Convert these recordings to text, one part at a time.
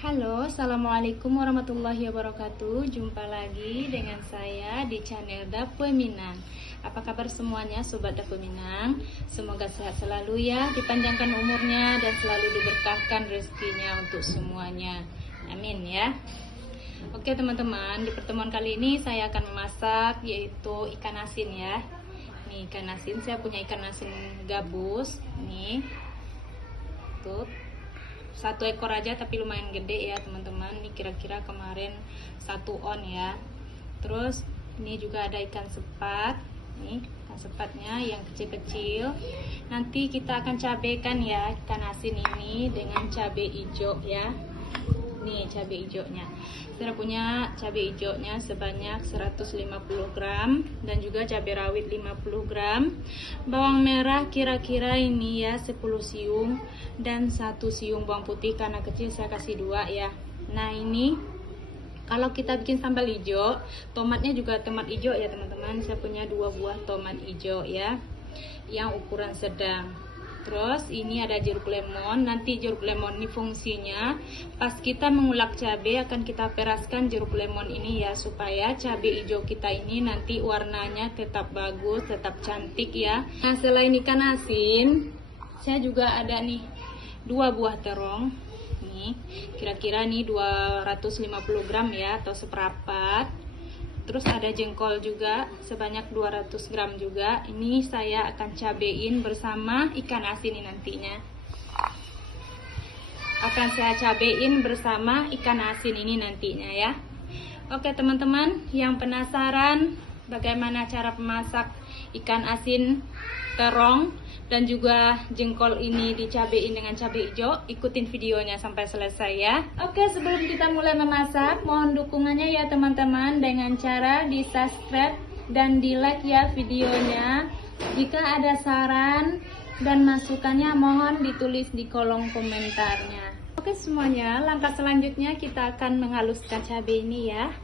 Halo, assalamualaikum warahmatullahi wabarakatuh. Jumpa lagi dengan saya di channel Dapur Minang. Apa kabar semuanya, sobat Dapur Minang? Semoga sehat selalu ya, dipanjangkan umurnya dan selalu diberkahkan rezekinya untuk semuanya. Amin ya. Oke teman-teman, di pertemuan kali ini saya akan memasak yaitu ikan asin ya. Nih ikan asin, saya punya ikan asin gabus. Nih, tuh. Satu ekor aja tapi lumayan gede ya teman-teman. Ini kira-kira kemarin 1 on ya. Terus ini juga ada ikan sepat. Nih ikan sepatnya yang kecil-kecil. Nanti kita akan cabekan ya ikan asin ini dengan cabai hijau ya. Nih cabai hijaunya, saya punya cabai hijaunya sebanyak 150 gram dan juga cabai rawit 50 gram. Bawang merah kira-kira ini ya 10 siung dan 1 siung bawang putih, karena kecil saya kasih 2 ya. Nah ini kalau kita bikin sambal hijau, tomatnya juga tomat hijau ya teman-teman. Saya punya 2 buah tomat hijau ya, yang ukuran sedang. Terus ini ada jeruk lemon. Nanti jeruk lemon ini fungsinya pas kita mengulek cabai akan kita peraskan jeruk lemon ini ya, supaya cabai hijau kita ini nanti warnanya tetap bagus, tetap cantik ya. Nah selain ikan asin, saya juga ada nih 2 buah terong. Nih kira-kira nih 250 gram ya, atau seperempat. Terus ada jengkol juga sebanyak 200 gram juga. Ini saya akan cabein bersama ikan asin ini nantinya. Akan saya cabein bersama ikan asin ini nantinya ya. Oke teman-teman, yang penasaran bagaimana cara memasak ikan asin terong dan juga jengkol ini dicabein dengan cabai hijau, ikutin videonya sampai selesai ya. Oke, sebelum kita mulai memasak, mohon dukungannya ya teman-teman dengan cara di subscribe dan di like ya videonya. Jika ada saran dan masukannya mohon ditulis di kolom komentarnya. Oke semuanya, langkah selanjutnya kita akan menghaluskan cabai ini ya.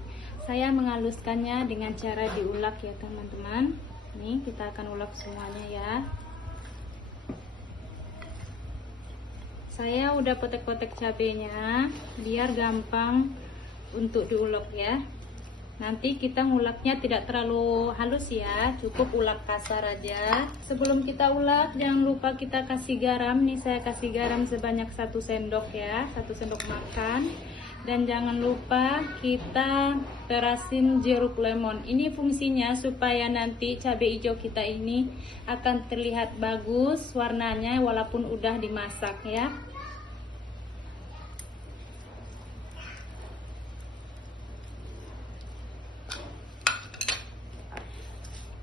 Saya menghaluskannya dengan cara diulek ya teman-teman. Nih kita akan ulek semuanya ya. Saya udah potek-potek cabenya biar gampang untuk diulek ya. Nanti kita nguleknya tidak terlalu halus ya, cukup ulek kasar aja. Sebelum kita ulek jangan lupa kita kasih garam. Nih saya kasih garam sebanyak 1 sendok ya, 1 sendok makan. Dan jangan lupa kita perasin jeruk lemon. Ini fungsinya supaya nanti cabai hijau kita ini akan terlihat bagus warnanya walaupun udah dimasak ya.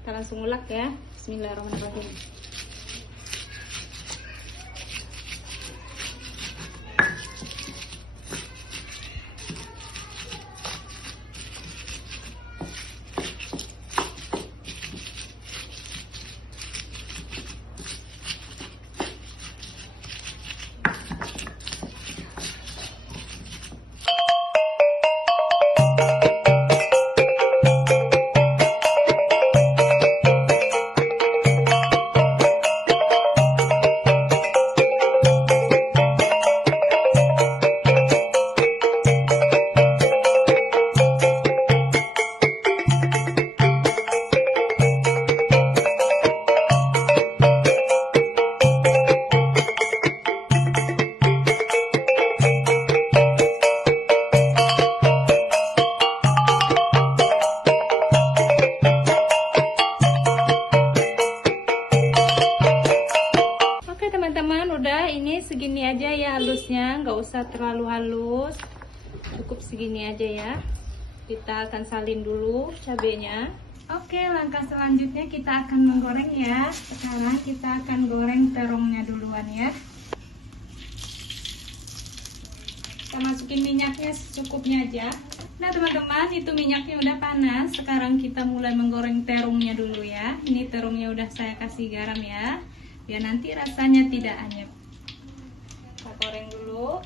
Kita langsung ulek ya. Bismillahirrahmanirrahim. Segini aja ya halusnya, nggak usah terlalu halus, cukup segini aja ya. Kita akan salin dulu cabenya. Oke, langkah selanjutnya kita akan menggoreng ya. Sekarang kita akan goreng terongnya duluan ya. Kita masukin minyaknya secukupnya aja. Nah teman-teman, itu minyaknya udah panas. Sekarang kita mulai menggoreng terongnya dulu ya. Ini terongnya udah saya kasih garam ya, biar nanti rasanya tidak anyep. Kita goreng dulu.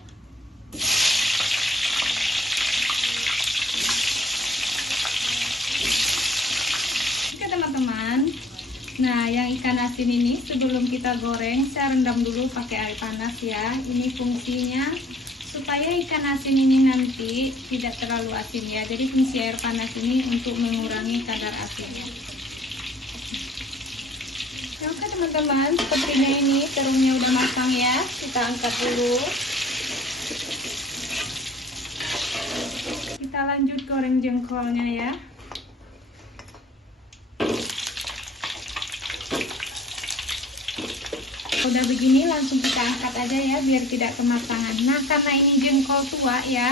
Oke teman-teman, nah yang ikan asin ini sebelum kita goreng saya rendam dulu pakai air panas ya. Ini fungsinya supaya ikan asin ini nanti tidak terlalu asin ya. Jadi fungsi air panas ini untuk mengurangi kadar asinnya. Oke teman-teman, sepertinya ini terungnya udah matang ya. Kita angkat dulu. Kita lanjut goreng jengkolnya ya. Udah begini langsung kita angkat aja ya, biar tidak kematangan. Nah, karena ini jengkol tua ya,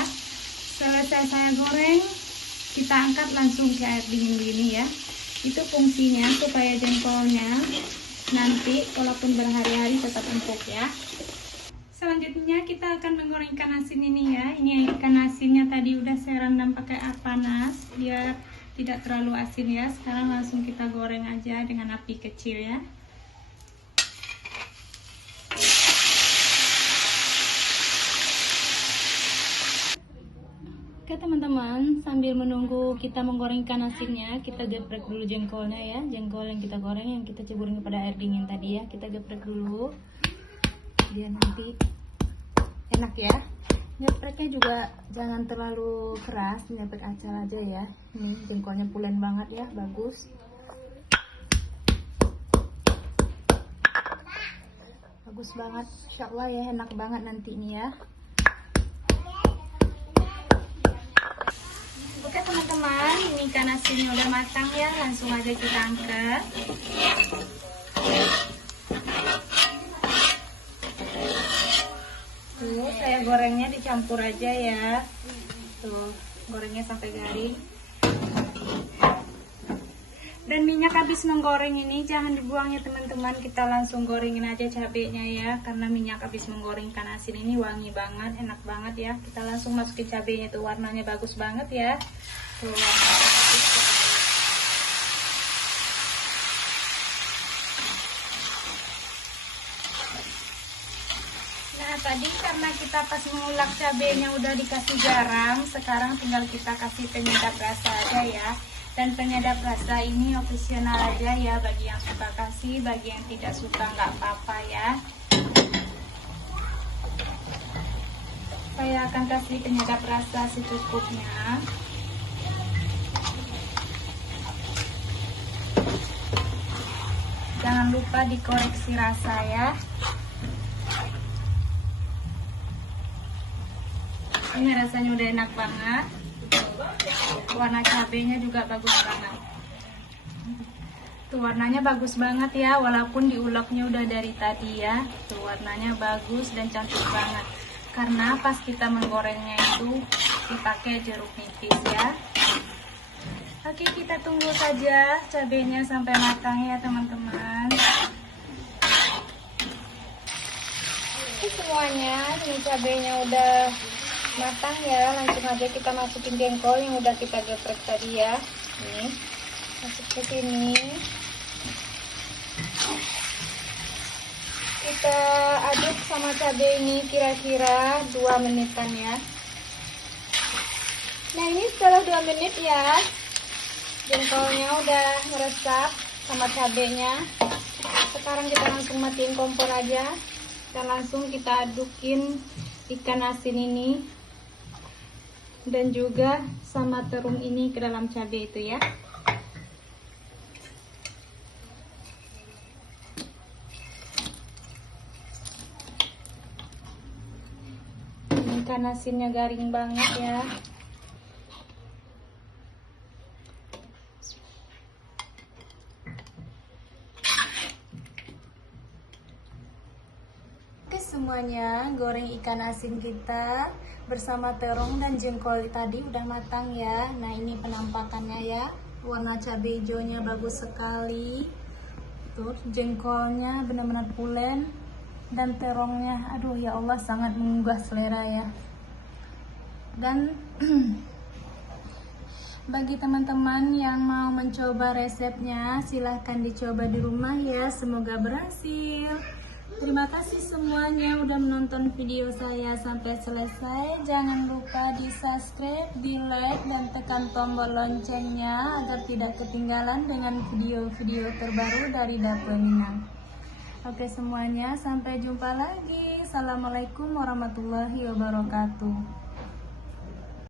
selesai saya goreng, kita angkat langsung ke air dingin begini ya. Itu fungsinya supaya jengkolnya nanti walaupun berhari-hari tetap empuk ya. Selanjutnya kita akan menggoreng ikan asin ini ya. Ini ikan asinnya tadi udah saya rendam pakai air panas biar tidak terlalu asin ya. Sekarang langsung kita goreng aja dengan api kecil ya. Oke teman-teman, sambil menunggu kita menggoreng ikan asinnya, kita geprek dulu jengkolnya ya. Jengkol yang kita goreng, yang kita ceburin kepada air dingin tadi ya, kita geprek dulu biar nanti enak ya. Gepreknya juga jangan terlalu keras, geprek acar aja ya. Ini jengkolnya pulen banget ya, bagus. Bagus banget, insya Allah ya, enak banget nanti ini ya. Oke teman-teman, ini ikan asinnya udah matang ya, langsung aja kita angkat. Tuh, saya gorengnya dicampur aja ya. Tuh, gorengnya sampai garing. Dan minyak habis menggoreng ini jangan dibuang ya teman-teman, kita langsung gorengin aja cabenya ya, karena minyak habis menggoreng ikan asin ini wangi banget, enak banget ya. Kita langsung masukin cabenya, tuh warnanya bagus banget ya. Tuh, warnanya bagus. Nah tadi karena kita pas mengulek cabenya udah dikasih garam, sekarang tinggal kita kasih penyedap rasa aja ya. Dan penyedap rasa ini opsional aja ya, bagi yang suka kasih, bagi yang tidak suka nggak apa-apa ya. Saya akan kasih penyedap rasa secukupnya. Jangan lupa dikoreksi rasa ya. Ini rasanya udah enak banget. Warna cabenya juga bagus banget. Tuh warnanya bagus banget ya, walaupun diuleknya udah dari tadi ya. Tuh warnanya bagus dan cantik banget. Karena pas kita menggorengnya itu dipakai jeruk nipis ya. Oke, kita tunggu saja cabenya sampai matang ya teman-teman. Oke semuanya, ini cabenya udah matang ya, langsung aja kita masukin jengkol yang udah kita geprek tadi ya. Nih, masuk ke sini. Kita aduk sama cabai ini kira-kira 2 menitan ya. Nah ini setelah 2 menit ya, jengkolnya udah meresap sama cabenya. Sekarang kita langsung matiin kompor aja dan langsung kita adukin ikan asin ini dan juga sama terung ini ke dalam cabai itu ya. Ini ikan asinnya garing banget ya. Oke semuanya, goreng ikan asin kita bersama terung dan jengkol tadi udah matang ya. Nah ini penampakannya ya, warna cabai hijaunya bagus sekali. Tuh jengkolnya benar-benar pulen dan terongnya, aduh ya Allah sangat menggugah selera ya. Dan bagi teman-teman yang mau mencoba resepnya, silahkan dicoba di rumah ya, semoga berhasil. Terima kasih semuanya udah menonton video saya sampai selesai. Jangan lupa di subscribe, di like, dan tekan tombol loncengnya agar tidak ketinggalan dengan video-video terbaru dari Dapur Minang. Oke semuanya, sampai jumpa lagi. Wassalamualaikum warahmatullahi wabarakatuh.